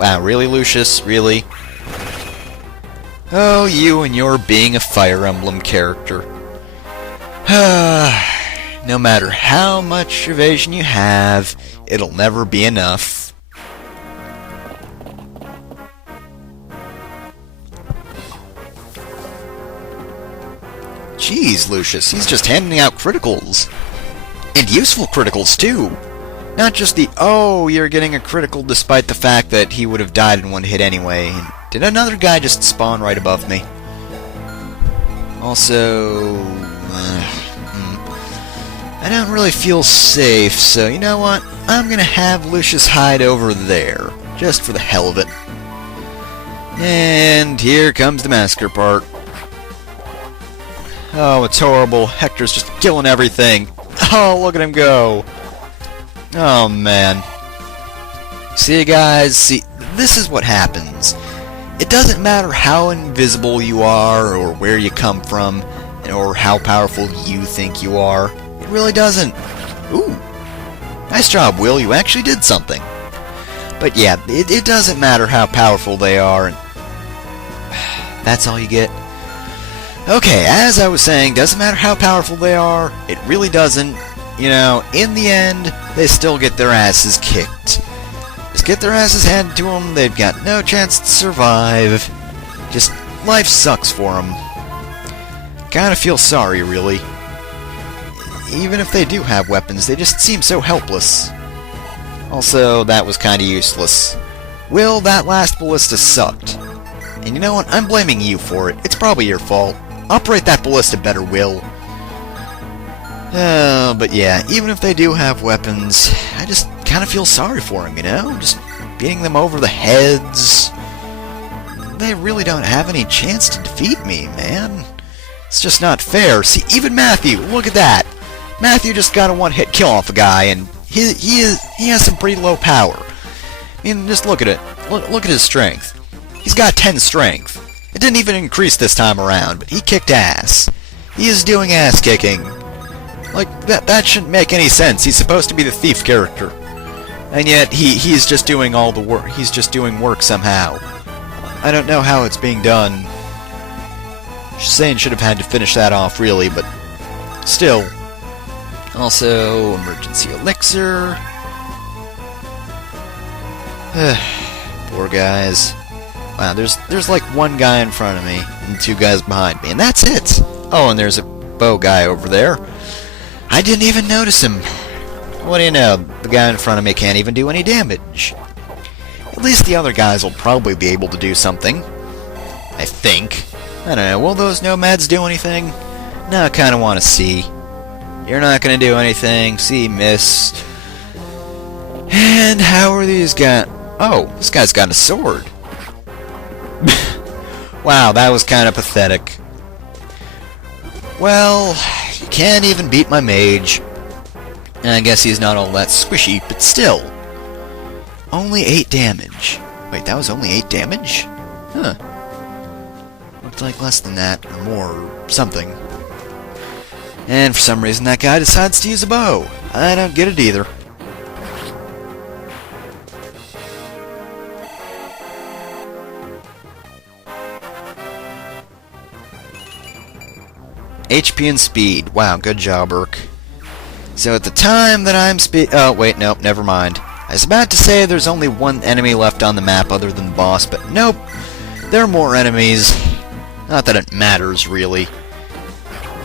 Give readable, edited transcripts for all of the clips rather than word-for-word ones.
Wow, really, Lucius? Really? Oh, you and your being a Fire Emblem character. No matter how much evasion you have, it'll never be enough. Jeez, Lucius, he's just handing out criticals. And useful criticals, too. Not just the, oh, you're getting a critical despite the fact that he would have died in one hit anyway. Did another guy just spawn right above me? Also, I don't really feel safe, so you know what? I'm gonna have Lucius hide over there, just for the hell of it. And here comes the massacre part. Oh, it's horrible. Hector's just killing everything. Oh, look at him go. Oh, man. See, guys, see, this is what happens. It doesn't matter how invisible you are, or where you come from, or how powerful you think you are. It really doesn't. Ooh. Nice job, Will. You actually did something. But yeah, it doesn't matter how powerful they are. And that's all you get. Okay, as I was saying, doesn't matter how powerful they are. It really doesn't. You know, in the end, they still get their asses kicked. Just get their asses handed to them, they've got no chance to survive. Just, life sucks for them. Kinda feel sorry, really. Even if they do have weapons, they just seem so helpless. Also, that was kinda useless. Will, that last ballista sucked. And you know what, I'm blaming you for it. It's probably your fault. Operate that ballista better, Will. But yeah, even if they do have weapons, I just kind of feel sorry for them, you know? Just beating them over the heads. They really don't have any chance to defeat me, man. It's just not fair. See, even Matthew, look at that. Matthew just got a one-hit kill off a guy, and he has some pretty low power. I mean, just look at it. Look at his strength. He's got 10 strength. It didn't even increase this time around, but he kicked ass. He is doing ass kicking. Like, that shouldn't make any sense. He's supposed to be the thief character. And yet, he's just doing all the work. He's just doing work somehow. I don't know how it's being done. Shane should have had to finish that off, really, but still. Also, emergency elixir. Poor guys. Wow, there's like one guy in front of me and 2 guys behind me, and that's it. Oh, and there's a bow guy over there. I didn't even notice him. What do you know? The guy in front of me can't even do any damage. At least the other guys will probably be able to do something. I think. I don't know. Will those nomads do anything? No, I kind of want to see. You're not going to do anything. See, miss. And how are these guys? Oh, this guy's got a sword. Wow, that was kind of pathetic. Well, you can't even beat my mage. And I guess he's not all that squishy, but still. Only 8 damage. Wait, that was only 8 damage? Huh. Looked like less than that, or more, or something. And for some reason that guy decides to use a bow. I don't get it either. HP and speed. Wow, good job, Urk. So at the time that I'm oh, wait, nope, never mind. I was about to say there's only one enemy left on the map other than the boss, but nope. There are more enemies. Not that it matters, really.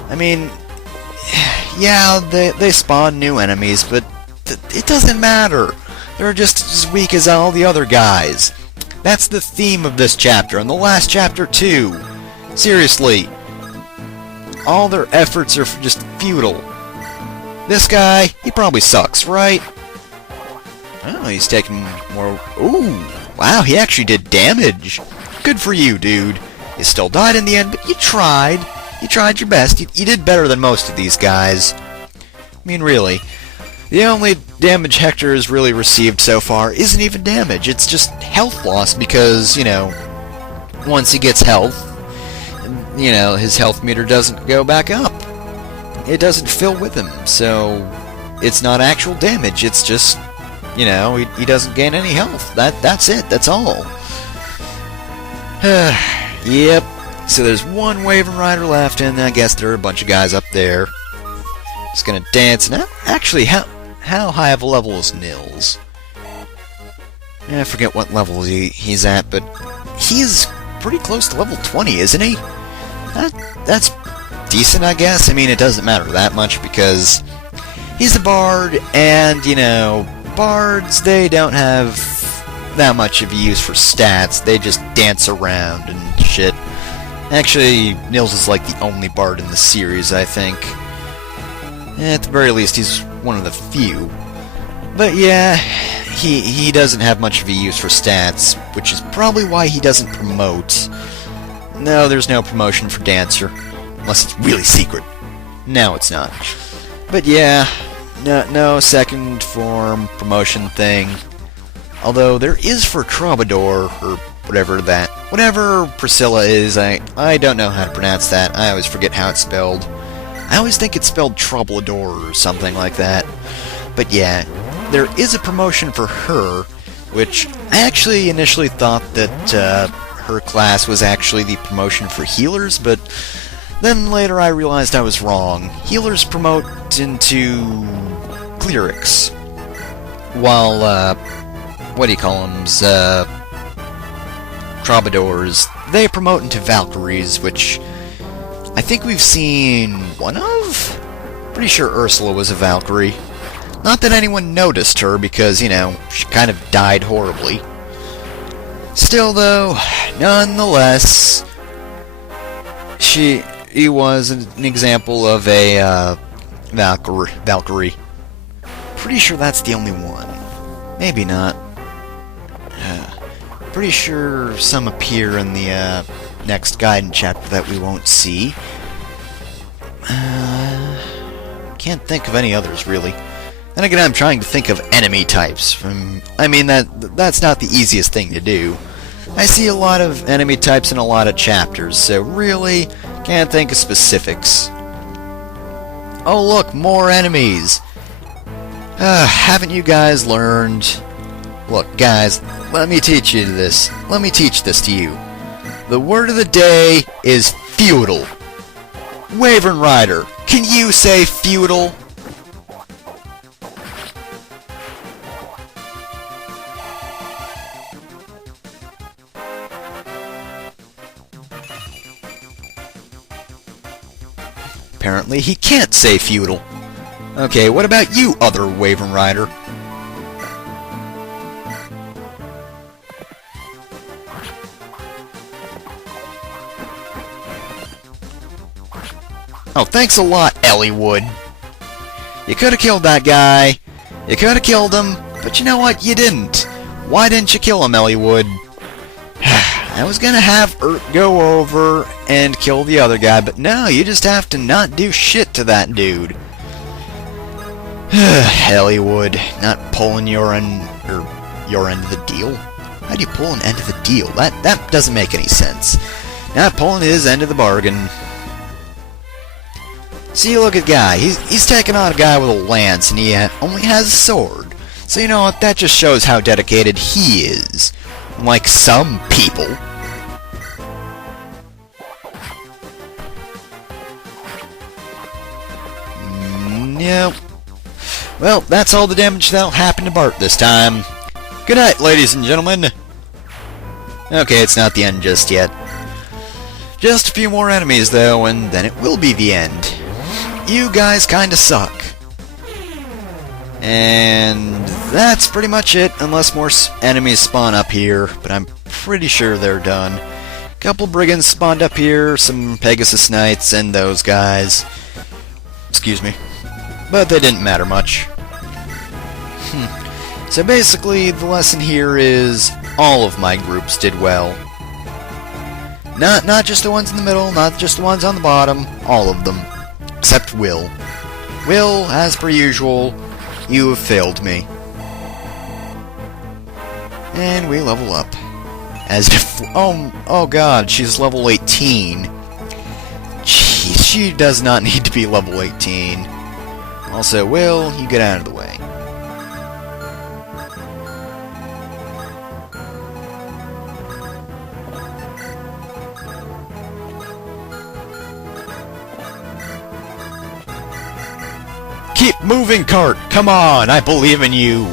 I mean, yeah, they spawn new enemies, but it doesn't matter. They're just as weak as all the other guys. That's the theme of this chapter, and the last chapter too. Seriously. All their efforts are just futile. This guy, he probably sucks, right? Oh, he's taking more... Ooh, wow, he actually did damage. Good for you, dude. You still died in the end, but you tried. You tried your best. You did better than most of these guys. I mean, really. The only damage Hector has really received so far isn't even damage. It's just health loss because, you know, once he gets health, you know, his health meter doesn't go back up. It doesn't fill with him, so it's not actual damage, it's just you know, he doesn't gain any health. That's it. That's all. Yep. So there's one Wyvern Rider left, and I guess there are a bunch of guys up there. Just gonna dance. Now, actually, how high of a level is Nils? I forget what level he's at, but he's pretty close to level 20, isn't he? That's decent, I guess. I mean, it doesn't matter that much because he's a bard, and, you know, bards, they don't have that much of a use for stats. They just dance around and shit. Actually, Nils is like the only bard in the series, I think. At the very least, he's one of the few. But yeah, he doesn't have much of a use for stats, which is probably why he doesn't promote. No, there's no promotion for Dancer, unless it's really secret. No, it's not. But yeah, no second form promotion thing. Although there is for Troubadour, or whatever Priscilla is, I don't know how to pronounce that. I always forget how it's spelled. I always think it's spelled Troubledore or something like that. But yeah, there is a promotion for her, which I actually initially thought that her class was actually the promotion for healers, but then later I realized I was wrong. Healers promote into clerics, while what do you call them? Troubadours, they promote into Valkyries, which I think we've seen one of? Pretty sure Ursula was a Valkyrie. Not that anyone noticed her, because, you know, she kind of died horribly. Still, though, nonetheless, she was an example of a Valkyrie. Pretty sure that's the only one. Maybe not. Pretty sure some appear in the next guidance chapter that we won't see. Can't think of any others, really. Then again, I'm trying to think of enemy types. I mean, that's not the easiest thing to do. I see a lot of enemy types in a lot of chapters, so really can't think of specifics. Oh look, more enemies! Haven't you guys learned? Look, guys, let me teach you this. Let me teach this to you. The word of the day is futile. Wyvern Rider, can you say futile? Apparently he can't say futile. Okay, what about you, other Wyvern Rider? Oh, thanks a lot, Elliewood. You could have killed that guy. You could have killed him, but you know what? You didn't. Why didn't you kill him, Elliewood? I was gonna have Ert go over and kill the other guy, but no, you just have to not do shit to that dude. Elliewood, not pulling your end of the deal? How do you pull an end of the deal? That doesn't make any sense. Not pulling his end of the bargain. See, look at the guy. He's taking on a guy with a lance, and he only has a sword. So you know what? That just shows how dedicated he is. Like some people. Yep. Well, that's all the damage that'll happen to Bart this time. Good night, ladies and gentlemen. Okay, it's not the end just yet. Just a few more enemies, though, and then it will be the end. You guys kinda suck. And that's pretty much it, unless more enemies spawn up here, but I'm pretty sure they're done. Couple brigands spawned up here, some Pegasus Knights, and those guys. Excuse me. But they didn't matter much. So basically, the lesson here is all of my groups did well. Not just the ones in the middle, not just the ones on the bottom, all of them. Except Will. Will, as per usual, you have failed me. And we level up. As if... Oh god, she's level 18. Jeez, she does not need to be level 18. Also, Will, you get out of the way. Keep moving, cart! Come on, I believe in you!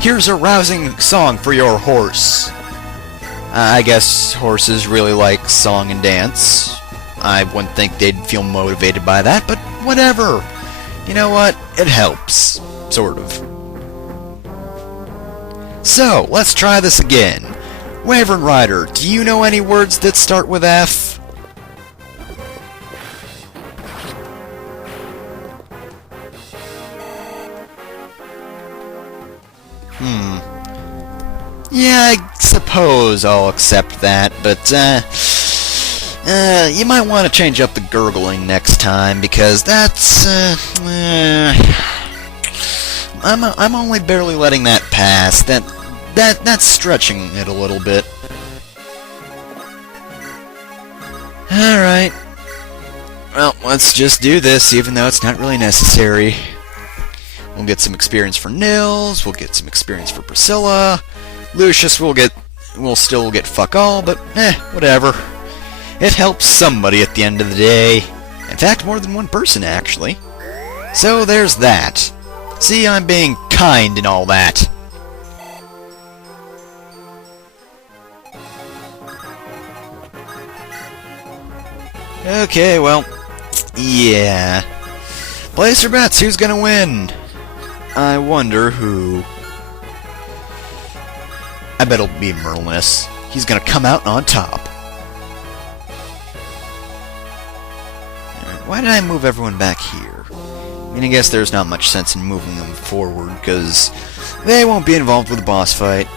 Here's a rousing song for your horse. I guess horses really like song and dance. I wouldn't think they'd feel motivated by that, but whatever. You know what? It helps. Sort of. So, let's try this again. Wyvern Rider, do you know any words that start with F? Yeah, I suppose I'll accept that, but, you might want to change up the gurgling next time, because that's, I'm only barely letting that pass. That's stretching it a little bit. Alright. Well, let's just do this, even though it's not really necessary. We'll get some experience for Nils, we'll get some experience for Priscilla. Lucius will still get fuck all, but whatever. It helps somebody at the end of the day. In fact, more than one person, actually. So there's that. See, I'm being kind and all that. Okay, well, yeah. Place your bets, who's gonna win? I wonder who. I bet it'll be Merlinus. He's gonna come out on top. Why did I move everyone back here? I mean, I guess there's not much sense in moving them forward, because they won't be involved with the boss fight.